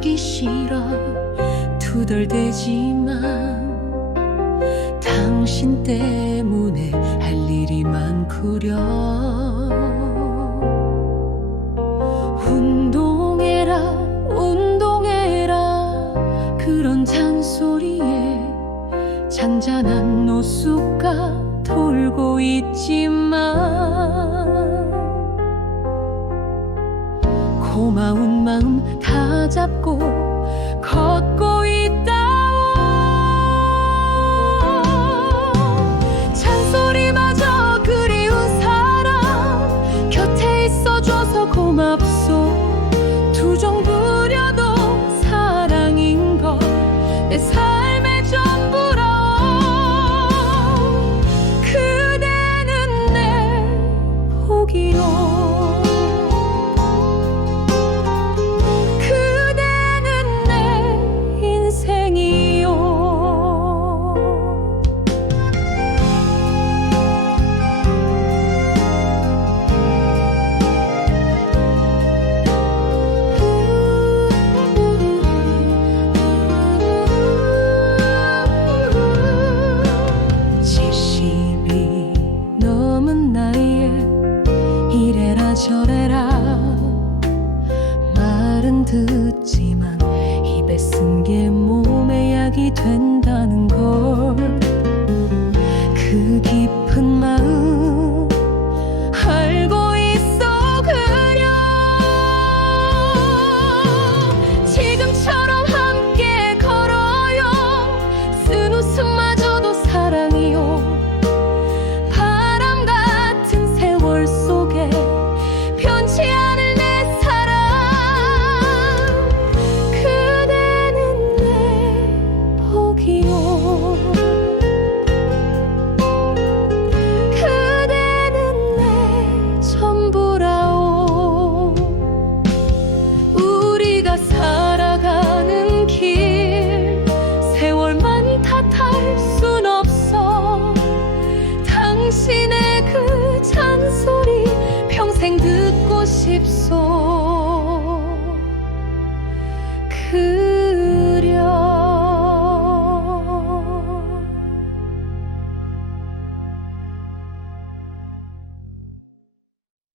하기 싫어. 투덜대지만 당신 때문에 할 일이 많구려. 운동해라 운동해라. 그런 잔소리에 잔잔한 노숙가 돌고 있지만 고마운 마음 다 잡고 걷고 있다 잔소리마저 그리운 사람 곁에 있어줘서 고맙소. 투정 부려도 사랑인 걸내 삶의 전부라 그대는 내 복이요 저래라. 말은 듣지만 입에 쓴 게 몸에 약이 된다는 who